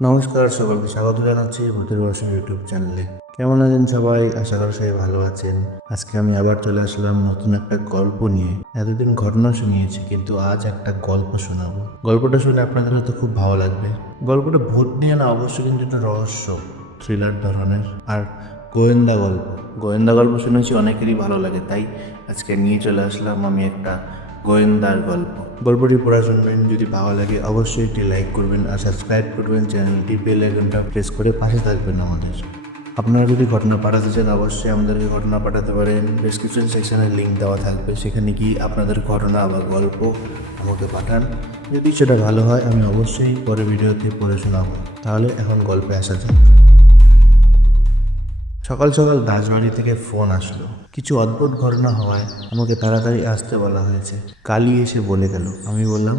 নমস্কার, সকলকে স্বাগত জানাচ্ছি ভূতের বাসা ইউটিউব চ্যানেলে। কেমন আছেন সবাই? আশা করি সবাই ভালো আছেন। আজকে আমি আবার চলে আসলাম নতুন একটা গল্প নিয়ে। এতদিন ঘটনা শুনিয়েছি, কিন্তু আজ একটা গল্প শোনাবো। গল্পটা শুনে আপনাদের হয়তো খুব ভালো লাগবে। গল্পটা ভূত নিয়ে না, অবশ্যই কিন্তু একটা রহস্য থ্রিলার ধরনের আর গোয়েন্দা গল্প। গোয়েন্দা গল্প শুনেছি অনেকেরই ভালো লাগে, তাই আজকে নিয়ে চলে আসলাম আমি একটা গোয়েন্দার গল্প। গল্পটি পড়ার জন্য যদি ভালো লাগে অবশ্যই একটি লাইক করবেন আর সাবস্ক্রাইব করবেন, চ্যানেলটি বেল আইকনটা প্রেস করে পাশে থাকবেন আমাদের। আপনারা যদি ঘটনা পাঠাতে চান অবশ্যই আমাদেরকে ঘটনা পাঠাতে পারেন। ডেসক্রিপশন সেকশনে লিঙ্ক দেওয়া থাকবে, সেখানে গিয়ে আপনাদের ঘটনা বা গল্প আমাকে পাঠান। যদি সেটা ভালো হয় আমি অবশ্যই পরে ভিডিওতে পড়ে শোনাবো। তাহলে এখন গল্পে আসা যাক। সকাল সকাল দাসবাড়ি থেকে ফোন আসলো। কিছু অদ্ভুত ঘটনা হওয়ায় আমাকে তাড়াতাড়ি আসতে বলা হয়েছে। কালী এসে বলে গেল। আমি বললাম,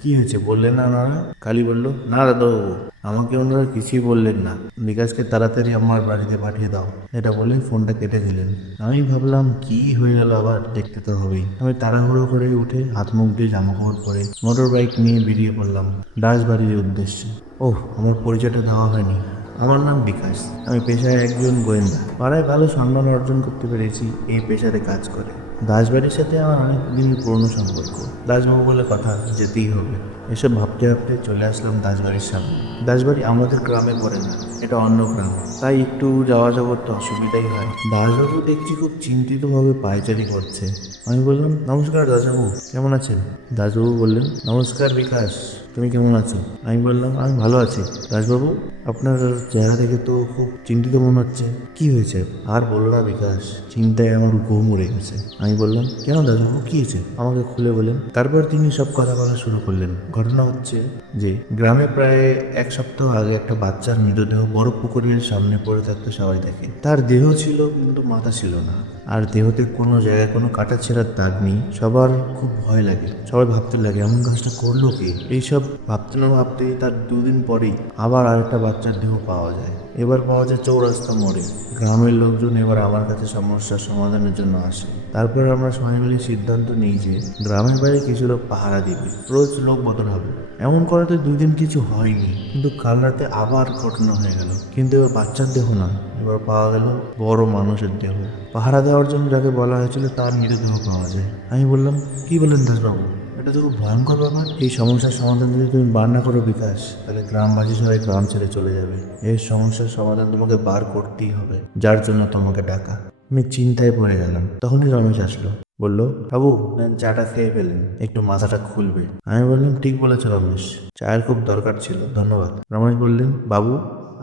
কি হয়েছে বললেন না ওনারা? কালী বলল, না দাদাবাবু, আমাকে ওনারা কিছুই বললেন না। বিকাশকে তাড়াতাড়ি আমার বাড়িতে পাঠিয়ে দাও, এটা বলে ফোনটা কেটে দিলেন। আমি ভাবলাম কি হয়ে গেল আবার, দেখতে তো হবেই। আমি তাড়াহুড়ো করে উঠে হাত মুখ দিয়ে জামাকাপড় পরে মোটর বাইক নিয়ে বেরিয়ে পড়লাম দাসবাড়ির উদ্দেশ্যে। ওহ, আমার পরিচয়টা দেওয়া হয়নি। আমার নাম বিকাশ। আমি পেশায় একজন গোয়েন্দা। পাড়ায় ভালো সম্মান অর্জন করতে পেরেছি এই পেশাতে কাজ করে। দাসবাড়ির সাথে আমার অনেক দিনের পুরনো সম্পর্ক। দাসবাবু বলে কথা, যেতেই হবে। এসব ভাবতে ভাবতে চলে আসলাম দাসবাড়ির সামনে। দাসবাড়ি আমাদের গ্রামে পড়ে না, এটা অন্য গ্রাম, তাই একটু যাওয়া যাওয়ার তো অসুবিধাই হয়। দাসবাবু দেখছি খুব চিন্তিতভাবে পায়চারি করছে। আমি বললাম, নমস্কার দাসবাবু, কেমন আছেন? দাসবাবু বললেন, নমস্কার বিকাশ, তুমি কেমন আছো? আমি বললাম, আমি ভালো আছি। দাসবাবু, আপনার চেহারা দেখে তো খুব চিন্তিত মনে হচ্ছে, কি হয়েছে? আর বলো না বিকাশ, চিন্তায় আমার ঘুম উড়ে গেছে। আমি বললাম, কেন দাদাবাবু, কি হয়েছে আমাকে খুলে বলেন। তারপর তিনি সব কথা বলা শুরু করলেন। ঘটনা হচ্ছে যে গ্রামে প্রায় এক সপ্তাহ আগে একটা বাচ্চার মৃতদেহ বড় পুকুরের সামনে পড়ে থাকতে সবাই দেখে। তার দেহ ছিল কিন্তু মাথা ছিল না, আর দেহতে কোনো জায়গায় কোনো কাটা ছেঁড়ার দাগ নেই। সবার খুব ভয় লাগে, সবাই ভাবতে লাগে এমন কাজটা করলো কে। এইসব ভাবতে না ভাবতেই তার দুদিন পরেই আবার আরেকটা বাচ্চার দেহ পাওয়া যায়। এবার পাওয়া যায় চৌরাস্তা মোড়ে। গ্রামের লোকজন এবার আমার কাছে সমস্যার সমাধানের জন্য আসে। তারপর আমরা সবাই মিলে সিদ্ধান্ত নিই যে গ্রামের বাইরে কিছু লোক পাহারা দিবে, রোজ লোক বদল হবে। এমন করে তো 2 দিন কিছু হয়নি, কিন্তু কাল রাতে আবার ঘটনা হয়ে গেল। কিন্তু এবার বাচ্চার দেহ না, এবার পাওয়া গেল বড় মানুষের দেহ। পাহারা দেওয়ার জন্য যাকে বলা হয়েছিল তার মৃতদেহ পাওয়া যায়। আমি বললাম, কি বলেন দাসবাবু, এটা তো খুব ভয়ঙ্কর ব্যাপার। এই সমস্যার সমাধান যদি তুমি বার না করো বিকাশ, তাহলে গ্রামবাসী সবাই গ্রাম ছেড়ে চলে যাবে। এই সমস্যার সমাধান তোমাকে বার করতেই হবে, যার জন্য তোমাকে ডাকা। আমি চিন্তায় পড়ে গেলাম। তখনই রমেশ আসলো, বলল, বাবু নেন, চাটা খেয়ে ফেলেন, একটু মাথাটা খুলবে। আমি বললাম, ঠিক বলেছ রমেশ, চায়ের খুব দরকার ছিল, ধন্যবাদ। রমেশ বললেন, বাবু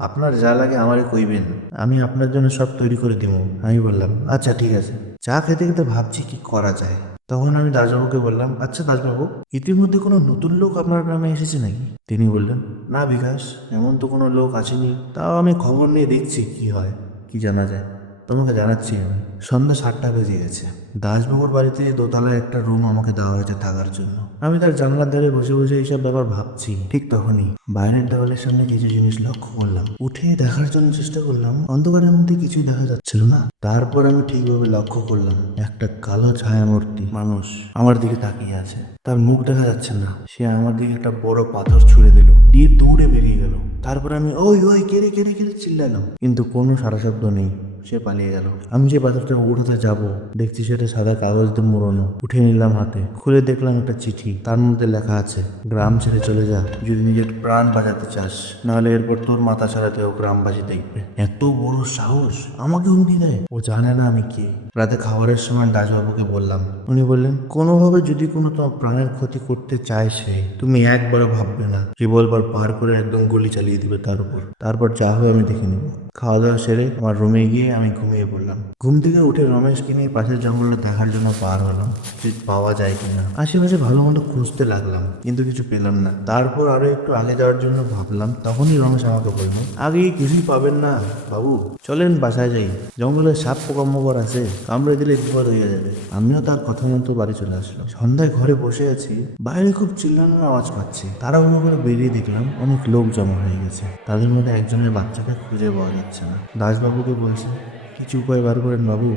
আপনার যা লাগে আমারে কইবেন, আমি আপনার জন্য সব তৈরি করে দিব। আমি বললাম, আচ্ছা ঠিক আছে। চা খেতে খেতে ভাবছি কি করা যায়। তখন আমি দাসবাবুকে বললাম, আচ্ছা দাসবাবু, ইতিমধ্যে কোনো নতুন লোক আপনার গ্রামে এসেছে নাকি? তিনি বললেন, না বিকাশ, এমন তো কোনো লোক আসেনি। তাও আমি খবর নিয়ে দেখছি কি হয়, কি জানা যায়। তোমাকে জানাচ্ছি আমি। সন্ধ্যা 7টা বেজে গেছে। দাসবাবুর বাড়িতে দোতলায় একটা রুম আমাকে দেওয়া হয়েছে থাকার জন্য। আমি তার জানলার ধারে বসে বসে এইসব ব্যাপার ভাবছি। ঠিক তখনই বাইরের দেওয়ালের সামনে কিছু জিনিস লক্ষ্য করলাম। উঠে দেখার জন্য চেষ্টা করলাম, অন্ধকারের মধ্যে কিছুই দেখা যাচ্ছিল না। তারপর আমি ঠিকভাবে লক্ষ্য করলাম, একটা কালো ছায়ামূর্তি মানুষ আমার দিকে তাকিয়ে আছে। তার মুখ দেখা যাচ্ছে না। সে আমার দিকে একটা বড় পাথর ছুঁড়ে দিল, দিয়ে দৌড়ে বেরিয়ে গেল। তারপর আমি ওই ওই কেড়ে কেড়ে কেড়ে চিল্লালাম, কিন্তু কোনো সারা শব্দ নেই। সে পালিয়ে গেল। আমি যে পাথরটা উঠাতে যাব, দেখছি সেটা সাদা কাগজ দিয়ে মোড়ানো। উঠে নিলাম হাতে, খুলে দেখলাম একটা চিঠি। তার মধ্যে লেখা আছে, গ্রাম ছেড়ে চলে যা যদি নিজের প্রাণ বাঁচাতে চাস, নাহলে এরপর তোর মাথা ছাড়াতেও গ্রামবাসী দেখবে। এত বড় সাহস আমাকে হুমকি দেয়! ও জানে না আমি কে। রাতে খাবারের সময় দাসবাবুকে বললাম। উনি বললেন, কোনোভাবে যদি কোনো তোমার প্রাণের ক্ষতি করতে চায় সে, তুমি একবারও ভাববে না, রিভলভার পার করে একদম গুলি চালিয়ে দিবে তার উপর। তারপর যা হয় আমি দেখে নেব। খাওয়া দাওয়া সেরে আমার রুমে গিয়ে আমি ঘুমিয়ে পড়লাম। ঘুম থেকে উঠে রমেশকে নিয়ে পাশের জঙ্গলে দেখার জন্য পার হলাম, ঠিক পাওয়া যায় কিনা। আশেপাশে ভালো মতো খুঁজতে লাগলাম, কিন্তু কিছু পেলাম না। তারপর আরো একটু আগে যাওয়ার জন্য ভাবলাম, তখনই রমেশ আমাকে বলল, আগে কিছুই পাবেন না বাবু, চলেন বাসায় যাই। জঙ্গলে সাপ পোকামাকড় আছে, কামড়ে দিলে বিপদ হয়ে যাবে। আমিও তার কথা মতো বাড়ি চলে আসলাম। সন্ধ্যায় ঘরে বসে আছি, বাইরে খুব চিল্লানোর আওয়াজ পাচ্ছি। তাড়াহুড়ো করে বেরিয়ে দেখলাম অনেক লোক জমা হয়ে গেছে। তাদের মধ্যে একজনের বাচ্চাকে খুঁজে পাওয়া যাচ্ছে না। দাসবাবুকে বলছে, কিছু উপায় বার করেন বাবু।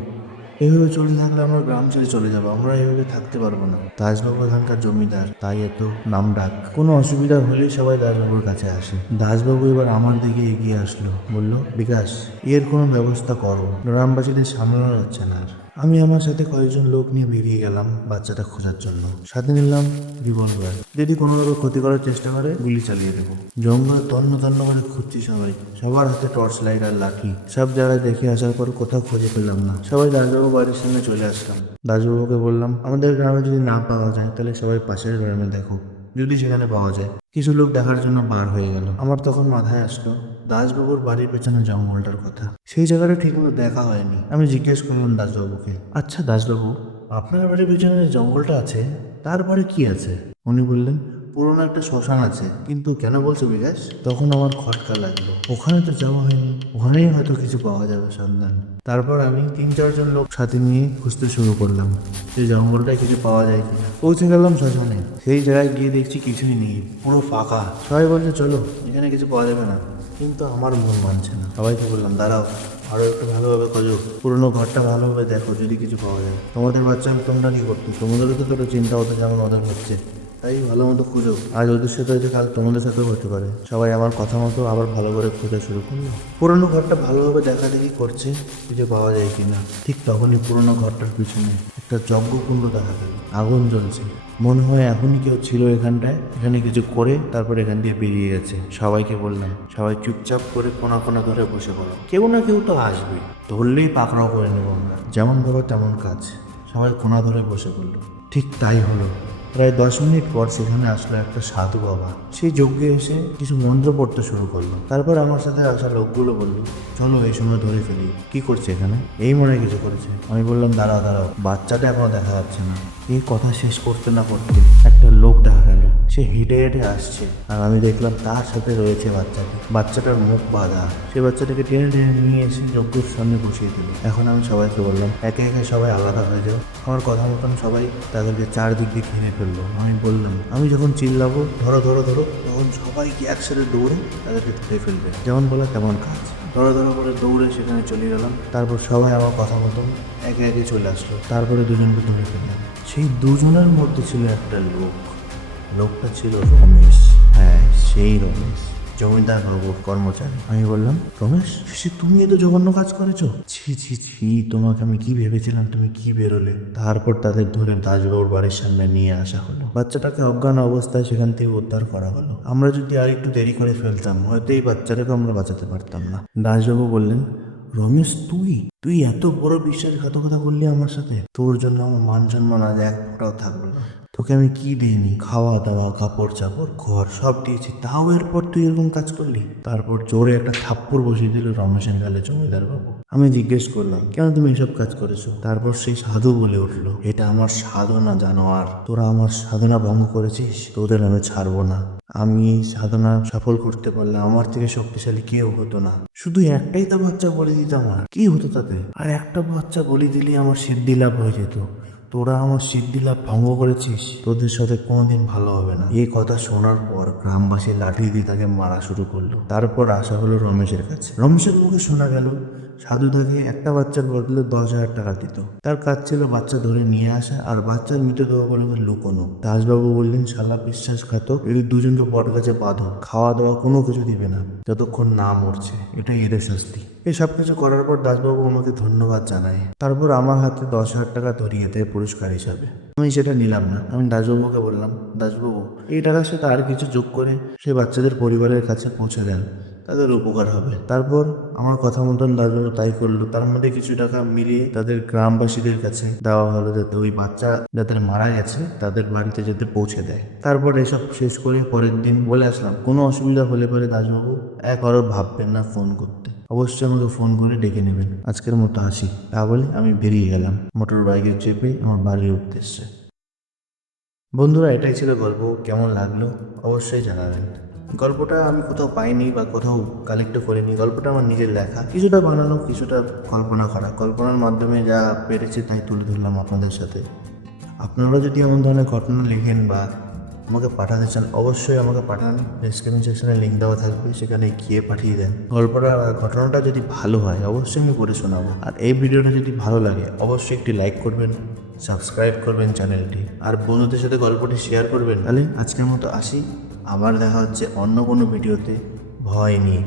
এইভাবে চলতে থাকলে আমরা গ্রাম ছেড়ে চলে যাবো, আমরা এইভাবে থাকতে পারবো না। দাসবাবু এখানকার জমিদার, তাই এত নাম ডাক। কোনো অসুবিধা হলেই সবাই দাসবাবুর কাছে আসে। দাসবাবু এবার আমার দিকে এগিয়ে আসলো, বলল, বিকাশ, এর কোনো ব্যবস্থা করো, গ্রামবাসীদের সামলানো যাচ্ছে না আর। আমি আমার সাথে কয়েকজন লোক নিয়ে বেরিয়ে গেলাম বাচ্চাটা খোঁজার জন্য। সাথে নিলাম রিভলভার, যদি কোনোভাবে ক্ষতি করার চেষ্টা করে গুলি চালিয়ে দেবো। জঙ্গল তন্ন তন্ন করে খুঁজছি সবাই, সবার হাতে টর্চ লাইট আর লাঠি। সব জায়গায় দেখে আসার পর কোথাও খুঁজে পেলাম না। সবাই দাসবাবু বাড়ির সামনে চলে আসলাম। দাসবাবুকে বললাম, আমাদের গ্রামে যদি না পাওয়া যায় তাহলে সবাই পাশের গ্রামে দেখো, যদি সেখানে পাওয়া যায়। কিছু লোক দেখার জন্য বার হয়ে গেল। আমার তখন মাথায় আসলো দাসবাবুর বাড়ির পেছনে জঙ্গলটার কথা। সেই জায়গাটা ঠিকমতো দেখা হয়নি। আমি জিজ্ঞেস করলাম দাসবাবুকে, আচ্ছা দাসবাবু, আপনার বাড়ির পেছনে যে জঙ্গলটা আছে তারপরে কি আছে? উনি বললেন, পুরোনো একটা শ্মশান আছে। কিন্তু কেন বলছো বিকাশ? তখন আমার খটকা লাগলো, ওখানে তো যাওয়া হয়নি, ওখানেই হয়তো কিছু পাওয়া যাবে সন্ধান। তারপর আমি 3-4 জন লোক সাথে নিয়ে খুঁজতে শুরু করলাম যে জঙ্গলটায় কিছু পাওয়া যায় কিনা। পৌঁছে গেলাম শ্মশানে। সেই জায়গায় গিয়ে দেখছি কিছুই নেই, পুরো ফাঁকা। সবাই বলছে চলো, এখানে কিছু পাওয়া যাবে না, কিন্তু আমার মন মানছে না। সবাইকে বললাম, দাঁড়াও, আরো একটু ভালোভাবে খোঁজো, পুরোনো ঘরটা ভালোভাবে দেখো, যদি কিছু পাওয়া যায়। তোমাদের বাচ্চা তোমরা কি করতো? তোমাদেরও তো তোর চিন্তা হতো যেমন ওদের হচ্ছে, তাই ভালো মতো খুঁজো। আজ ওদের সাথে হয়তো কাল তোমাদের সাথেও হতে পারে। সবাই আমার কথা মতো আবার ভালো করে খোঁজা শুরু করলো। পুরোনো ঘরটা ভালোভাবে দেখা দেখি করছে কিছু পাওয়া যায় কিনা। ঠিক তখনই পুরোনো ঘরটার পিছনে একটা যজ্ঞকুণ্ড দেখা গেল, আগুন জ্বলছে। মনে হয় এখনই কেউ ছিল এখানটায়, এখানে কিছু করে তারপর এখান দিয়ে বেরিয়ে গেছে। সবাইকে বললাম, সবাই চুপচাপ করে কোনা কোনা ধরে বসে পড়ো, কেউ না কেউ তো আসবে, ধরলেই পাকড়াও করে নেবো আমরা। যেমন ভাবো তেমন কাজ। সবাই কোনা ধরে বসে পড়লো। ঠিক তাই হলো। প্রায় 10 মিনিট পর সেখানে আসলো একটা সাধু বাবা। সেই যজ্ঞে এসে কিছু মন্ত্র পড়তে শুরু করলো। তারপর আমার সাথে আসা লোকগুলো বললো, চলো এই সময় ধরে ফেলি। কি করছে এখানে? এই মনে হয় কিছু করেছে। আমি বললাম, দাঁড়াও দাঁড়াও, বাচ্চাটা এখনো দেখা যাচ্ছে না। এই কথা শেষ করতে না করতে একটা লোক দেখা গেল। সে হেঁটে হেঁটে আসছে, আর আমি দেখলাম তার সাথে রয়েছে বাচ্চাটা। বাচ্চাটার মুখ বাঁধা। সে বাচ্চাটাকে টেনে টেনে নিয়ে এসে যজ্ঞের সামনে বসিয়ে দিল। এখন আমি সবাইকে বললাম, একে একে সবাই আলাদা হয়ে যাও। আমার কথা মতন সবাই তাদেরকে চারদিক দিয়ে ঘিরে ফেললো। আমি বললাম, আমি যখন চিল্লাবো ধরো ধরো ধরো, তখন সবাই কি একসাথে দৌড়ে তাদেরকে ধরে ফেলবে। যেমন বলা তেমন কাজ। ধরো ধরো করে দৌড়ে সেখানে চলে গেলাম। তারপর সবাই আমার কথা মতন একে একে চলে আসলো। তারপরে দুজনকে ধরে ফেললাম। সেই দুজনের মধ্যে ছিল একটা লোক। লোকটা ছিল রমেশ। হ্যাঁ, সেই রমেশ, জমিদার বাবুর কর্মচারী। আমি বললাম, রমেশ, সে তুমি এত জঘন্য কাজ করেছো? ছি ছি ছি, তোমাকে আমি কি ভেবেছিলাম, তুমি কি বেরোলে। তারপর তাদের ধরে দাসবাবুর বাড়ির সামনে নিয়ে আসা হলো। বাচ্চাটাকে অজ্ঞান অবস্থায় সেখান থেকে উদ্ধার করা হলো। আমরা যদি আর একটু দেরি করে ফেলতাম হয়তো এই বাচ্চাটাকে আমরা বাঁচাতে পারতাম না। দাসবাবু বললেন, রমেশ, তুই তুই এত বড় বিশ্বাসঘাতকতা করলি আমার সাথে। তোর জন্য আমার মান সম্মান আজ এক ফোঁটাও থাকলো না। তোকে আমি কি দিইনি? খাওয়া দাওয়া, কাপড় চাপড়, ঘর সব দিয়েছি, তাও এরপর তুই এরকম কাজ করলি। তারপর জোরে একটা থাপ্পড় বসিয়ে দিল রমেশের গালে জমিদার বাবু। আমি জিজ্ঞেস করলাম, কেন তুমি এসব কাজ করেছো? তারপর সেই সাধু বলে উঠলো, এটা আমার সাধনা জানোয়ার, তোরা আমার সাধনা ভঙ্গ করেছিস, তোদের আমি ছাড়বো না। আমি এই সাধনা সফল করতে পারলে আমার থেকে শক্তিশালী কেউ হতো না। শুধু একটাই তো বাচ্চা বলি দিতাম, আর কি হতো তাতে? আর একটা বাচ্চা বলি দিলে আমার সিদ্ধি লাভ হয়ে যেত। তোরা আমার সিদ্ধি লাভ ভঙ্গ করেছিস, তোদের সাথে কোনোদিন ভালো হবে না। এই কথা শোনার পর গ্রামবাসী লাঠি দিয়ে তাকে মারা শুরু করলো। তারপর আসা হলো রমেশের কাছে। রমেশের মুখে শোনা গেল সাধু তাকে একটা বাচ্চার বদলে 10,000 টাকা দিত। তার কাজ ছিল বাচ্চা ধরে নিয়ে আসা আর বাচ্চার মৃতদেহ করে লুকোনো। দাসবাবু বললেন, শালা বিশ্বাসঘাতক, এদের দুজনকে বট গাছে বাঁধো, খাওয়া দাওয়া কোনো কিছু দিবে না যতক্ষণ না মরছে, এটাই এদের শাস্তি। এই সব কিছু করার পর দাসবাবু আমাকে ধন্যবাদ জানায়। তারপর আমার হাতে 10,000 টাকা ধরিয়ে দেয় পুরস্কার হিসাবে। আমি সেটা নিলাম না। আমি দাসবাবুকে বললাম, দাসবাবু, এই টাকার সাথে আর কিছু যোগ করে সে বাচ্চাদের পরিবারের কাছে পৌঁছে দেন, তাদের উপকার হবে। তারপর আমার কথা মতন দাসবাবু তাই করলো। তার মধ্যে কিছু টাকা মিলিয়ে তাদের গ্রামবাসীদের কাছে দেওয়া হলো, যাতে ওই বাচ্চা যাদের মারা গেছে তাদের বাড়িতে যেতে পৌঁছে দেয়। তারপর এসব শেষ করে পরের দিন বলে আসলাম, কোনো অসুবিধা হলে পরে দাসবাবু একবারও ভাববেন না ফোন করতে, অবশ্যই আমাকে ফোন করে ডেকে নেবেন। আজকের মতো আসি। তা বলে আমি বেরিয়ে গেলাম মোটর বাইকে চেপে আমার বাড়ির উদ্দেশ্যে। বন্ধুরা, এটাই ছিল গল্প। কেমন লাগলো অবশ্যই জানাবেন। গল্পটা আমি কোথাও পাইনি বা কোথাও কালেক্ট করিনি। গল্পটা আমার নিজের লেখা, কিছুটা বানানো, কিছুটা কল্পনা করা। কল্পনার মাধ্যমে যা পেরেছি তাই তুলে ধরলাম আপনাদের সাথে। আপনারা যদি এমন ধরনের ঘটনা লেখেন বা আমাকে পাঠাতে চান অবশ্যই আমাকে পাঠান। ডেসক্রিপশন সেকশনে লিঙ্ক দেওয়া থাকবে, সেখানে গিয়ে পাঠিয়ে দেন। ঘটনাটা যদি ভালো হয় অবশ্যই আমি পড়ে শোনাবো। আর এই ভিডিওটা যদি ভালো লাগে অবশ্যই একটি লাইক করবেন, সাবস্ক্রাইব করবেন চ্যানেলটি, আর বন্ধুদের সাথে গল্পটি শেয়ার করবেন। তাহলে আজকের মতো আসি, আবার দেখা হচ্ছে অন্য কোনো ভিডিওতে ভয় নিয়ে।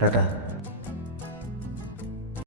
টাটা।